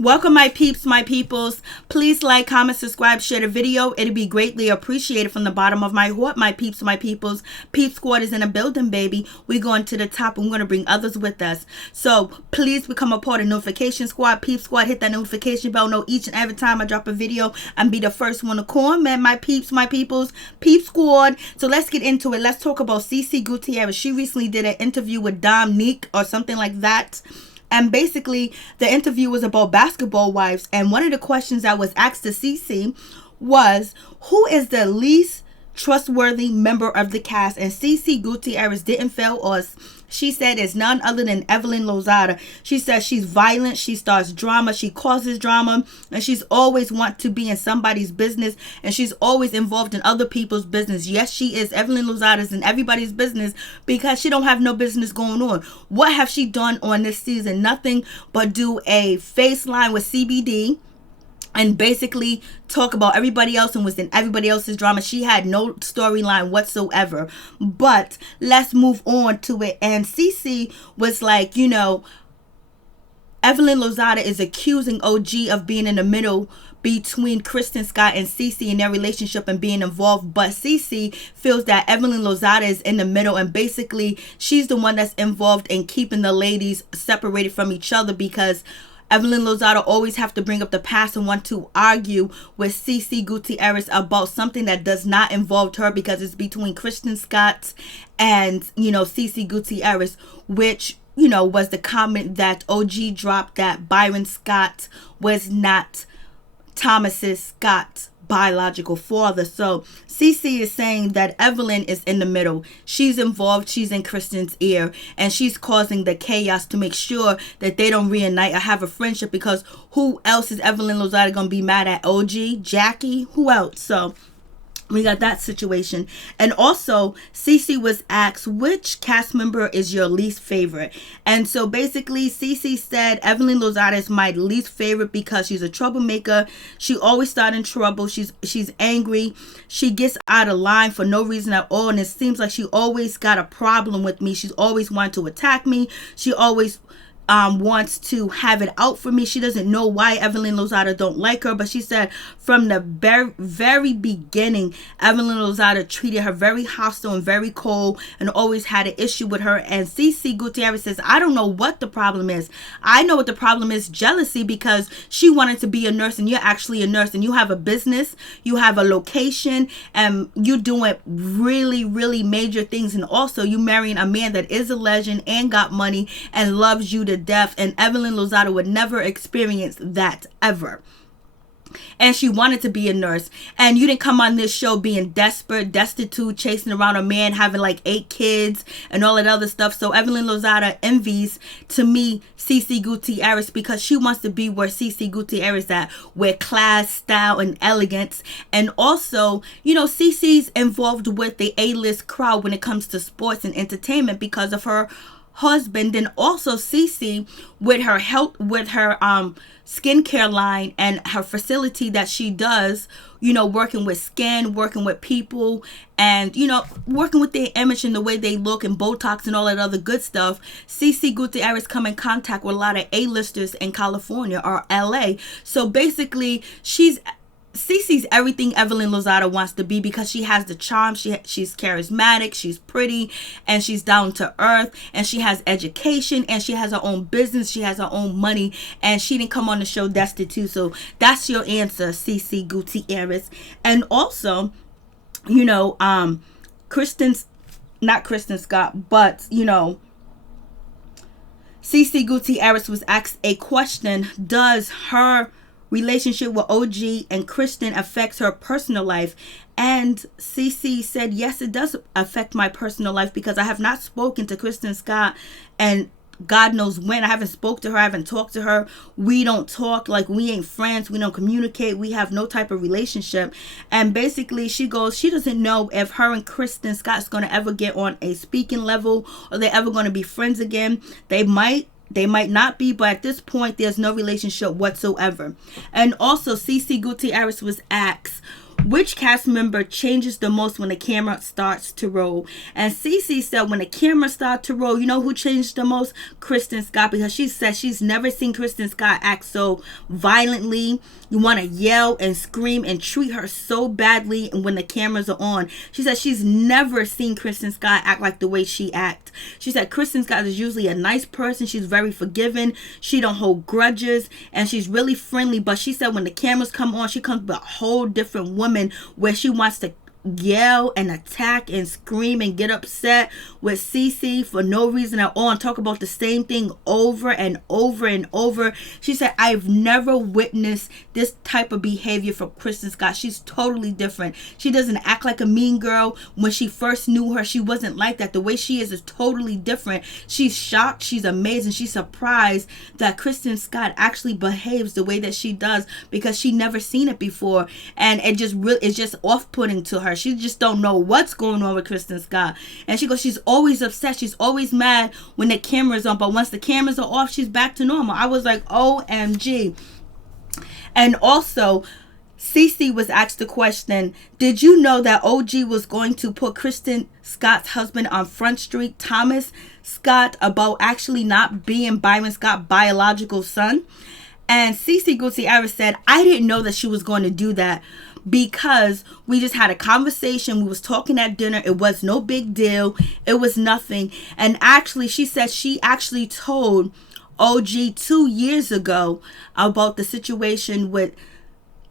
Welcome, my peeps, my peoples. Please like, comment, subscribe, share the video. It'd be greatly appreciated from the bottom of my heart, my peeps, my peoples. Peep Squad is in a building, baby. We're going to the top and we're going to bring others with us. So please become a part of Notification Squad. Peep Squad, hit that notification bell. Know each and every time I drop a video and be the first one to comment, my peeps, my peoples. Peep Squad. So let's get into it. Let's talk about CeCe Gutierrez. She recently did an interview with Dominique or something like that. And basically, the interview was about Basketball Wives. And one of the questions that was asked to CeCe was, who is the least trustworthy member of the cast? And CeCe Gutierrez didn't fail us. She said it's none other than Evelyn Lozada. She says she's violent, she starts drama, she causes drama, and she's always want to be in somebody's business, and she's always involved in other people's business. Yes, she is. Evelyn Lozada is in everybody's business because she don't have no business going on. What have she done on this season? Nothing but do a face line with CBD and basically talk about everybody else and was in everybody else's drama. She had no storyline whatsoever. But let's move on to it. And CeCe was like, Evelyn Lozada is accusing OG of being in the middle between Kristen Scott and CeCe in their relationship and being involved. But CeCe feels that Evelyn Lozada is in the middle, and basically she's the one that's involved in keeping the ladies separated from each other, because Evelyn Lozada always have to bring up the past and want to argue with CeCe Gutierrez about something that does not involve her, because it's between Kristen Scott and, CeCe Gutierrez, which, was the comment that OG dropped that Byron Scott was not Thomas's Scott's biological father. So CeCe is saying that Evelyn is in the middle. She's involved. She's in Kristen's ear, and she's causing the chaos to make sure that they don't reunite or have a friendship, because who else is Evelyn Lozada going to be mad at? OG? Jackie? Who else? So we got that situation. And also, CeCe was asked, which cast member is your least favorite? And so basically, CeCe said Evelyn Lozada is my least favorite because she's a troublemaker. She always starts in trouble. She's angry. She gets out of line for no reason at all. And it seems like she always got a problem with me. She's always wanting to attack me. She always wants to have it out for me. She doesn't know why Evelyn Lozada don't like her, but she said from the very beginning, Evelyn Lozada treated her very hostile and very cold and always had an issue with her. And CeCe Gutierrez says, I don't know what the problem is. I know what the problem is: jealousy, because she wanted to be a nurse and you're actually a nurse and you have a business, you have a location, and you doing really, really major things. And also you marrying a man that is a legend and got money and loves you to death, and Evelyn Lozada would never experience that ever. And she wanted to be a nurse, and you didn't come on this show being desperate, destitute, chasing around a man, having like 8 kids and all that other stuff. So Evelyn Lozada envies, to me, CeCe Gutierrez, because she wants to be where CeCe Gutierrez at, with class, style, and elegance. And also, CeCe's involved with the A-list crowd when it comes to sports and entertainment because of her husband. And also CeCe with her health, with her skincare line and her facility that she does, working with skin, working with people, and working with their image and the way they look and Botox and all that other good stuff. CeCe Gutierrez come in contact with a lot of A-listers in California or LA. So basically CeCe's everything Evelyn Lozada wants to be, because she has the charm, she's charismatic, she's pretty, and she's down to earth, and she has education, and she has her own business, she has her own money, and she didn't come on the show destitute. So that's your answer, CeCe Gutierrez. And also, not Kristen Scott, but CeCe Gutierrez was asked a question: does her relationship with OG and Kristen affects her personal life? And CeCe said, yes, it does affect my personal life, because I have not spoken to Kristen Scott, and God knows when. I haven't spoke to her. I haven't talked to her. We don't talk. Like, we ain't friends. We don't communicate. We have no type of relationship. And basically she goes, she doesn't know if her and Kristen Scott's going to ever get on a speaking level, or they're ever going to be friends again. They might not be, but at this point, there's no relationship whatsoever. And also, CeCe Gutierrez was asked, which cast member changes the most when the camera starts to roll? And CeCe said when the camera starts to roll, you know who changed the most? Kristen Scott, because she said she's never seen Kristen Scott act so violently. You want to yell and scream and treat her so badly when the cameras are on. She said she's never seen Kristen Scott act like the way she acts. She said Kristen Scott is usually a nice person. She's very forgiving. She don't hold grudges, and she's really friendly. But she said when the cameras come on, she comes with a whole different woman where she wants to yell and attack and scream and get upset with CeCe for no reason at all and talk about the same thing over and over and over. She said, I've never witnessed this type of behavior from Kristen Scott. She's totally different. She doesn't act like a mean girl. When she first knew her, she wasn't like that. The way she is totally different. She's shocked. She's amazing. She's surprised that Kristen Scott actually behaves the way that she does because she never seen it before. And it just really, it's just off-putting to her. She just don't know what's going on with Kristen Scott. And she goes, she's always upset. She's always mad when the camera's on. But once the cameras are off, she's back to normal. I was like, OMG. And also, CeCe was asked the question, did you know that OG was going to put Kristen Scott's husband on Front Street, Thomas Scott, about actually not being Byron Scott's biological son? And CeCe Gutierrez said, I didn't know that she was going to do that, because we just had a conversation. We was talking at dinner. It was no big deal. It was nothing. And actually, she said she actually told OG 2 years ago about the situation with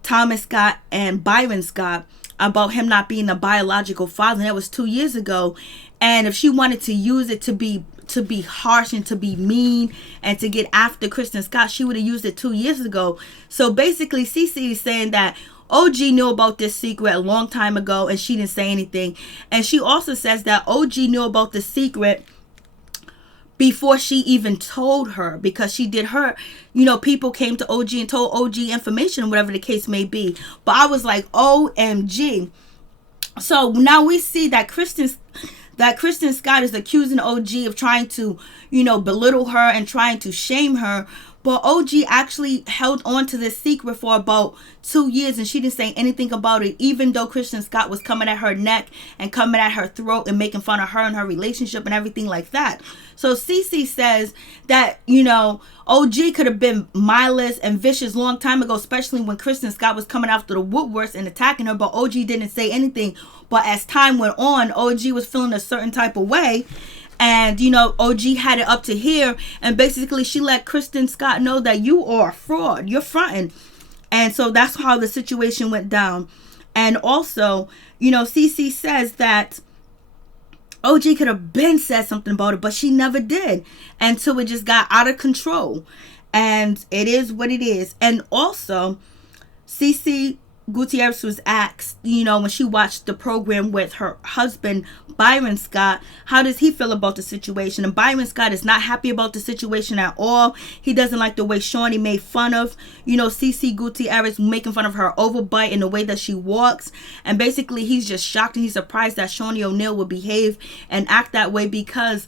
Thomas Scott and Byron Scott, about him not being the biological father. And that was 2 years ago. And if she wanted to use it to be harsh and to be mean and to get after Kristen Scott, she would have used it 2 years ago. So basically, CeCe is saying that OG knew about this secret a long time ago and she didn't say anything. And she also says that OG knew about the secret before she even told her, because she did her, people came to OG and told OG information, whatever the case may be. But I was like, OMG. So now we see that Kristen Scott is accusing OG of trying to, belittle her and trying to shame her. But OG actually held on to this secret for about 2 years, and she didn't say anything about it, even though Kristen Scott was coming at her neck and coming at her throat and making fun of her and her relationship and everything like that. So CeCe says that, OG could have been mindless and vicious long time ago, especially when Kristen Scott was coming after the Woodworths and attacking her, but OG didn't say anything. But as time went on, OG was feeling a certain type of way. And, OG had it up to here. And basically, she let Kristen Scott know that you are a fraud. You're fronting. And so that's how the situation went down. And also, CeCe says that OG could have been said something about it, but she never did. Until it just got out of control. And it is what it is. And also, CeCe Gutierrez was asked, when she watched the program with her husband, Byron Scott, how does he feel about the situation? And Byron Scott is not happy about the situation at all. He doesn't like the way Shaunie made fun of, CeCe Gutierrez, making fun of her overbite and the way that she walks. And basically, he's just shocked and he's surprised that Shaunie O'Neal would behave and act that way, because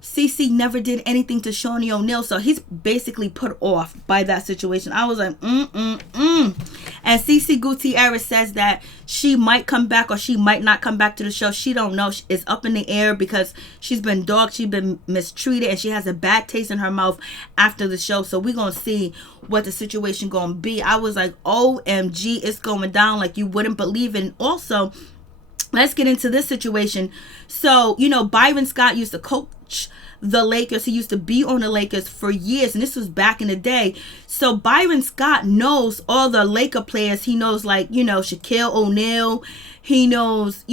CeCe never did anything to Shaunie O'Neal, so he's basically put off by that situation. I was like, And CeCe Gutierrez says that she might come back or she might not come back to the show. She don't know. It's up in the air because she's been dogged, she's been mistreated, and she has a bad taste in her mouth after the show. So we're going to see what the situation going to be. I was like, OMG, it's going down like you wouldn't believe it. And also, let's get into this situation. So, Byron Scott used to coach the Lakers. He used to be on the Lakers for years, and this was back in the day. So Byron Scott knows all the Laker players. He knows, Shaquille O'Neal. He knows,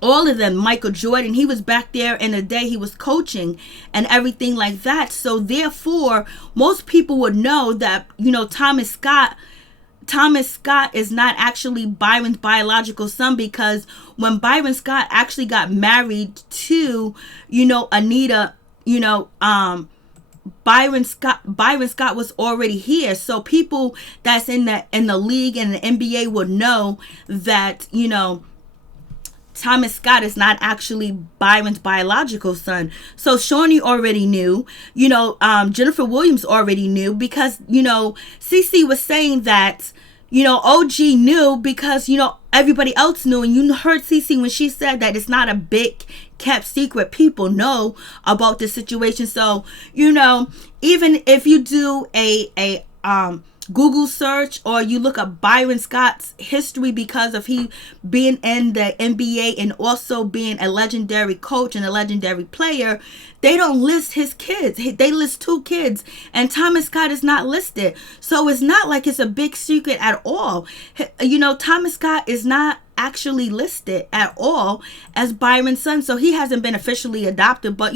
all of them. Michael Jordan. He was back there in the day he was coaching and everything like that. So therefore, most people would know that, Thomas Scott is not actually Byron's biological son, because when Byron Scott actually got married to, Anita, Byron Scott was already here. So people that's in the league and the NBA would know that, Thomas Scott is not actually Byron's biological son. So Shaunie already knew, Jennifer Williams already knew, because, CeCe was saying that, OG knew because, everybody else knew. And you heard CeCe when she said that it's not a big kept secret. People know about the situation. So, even if you do a Google search or you look up Byron Scott's history because of he being in the NBA and also being a legendary coach and a legendary player, they don't list his kids. They list 2 kids, and Thomas Scott is not listed. So it's not like it's a big secret at all. Thomas Scott is not actually listed at all as Byron's son. So he hasn't been officially adopted, but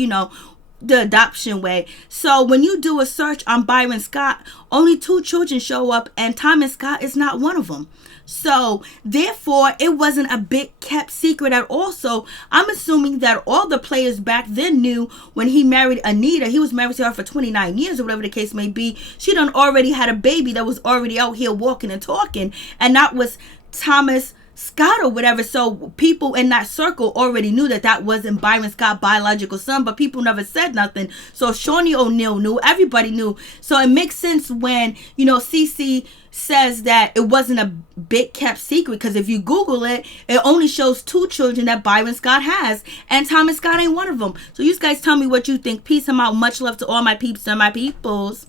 the adoption way. So when you do a search on Byron Scott, only 2 children show up, and Thomas Scott is not one of them. So therefore, it wasn't a big kept secret at all. So I'm assuming that all the players back then knew when he married Anita. He was married to her for 29 years or whatever the case may be. She done already had a baby that was already out here walking and talking, and that was Thomas Scott or whatever. So people in that circle already knew that wasn't Byron Scott's biological son, but people never said nothing. So Shaunie O'Neal knew, everybody knew. So it makes sense when CeCe says that it wasn't a big kept secret, because if you Google it, it only shows 2 children that Byron Scott has, and Thomas Scott ain't one of them. So you guys tell me what you think. Peace. I'm out. Much love to all my peeps and my peoples.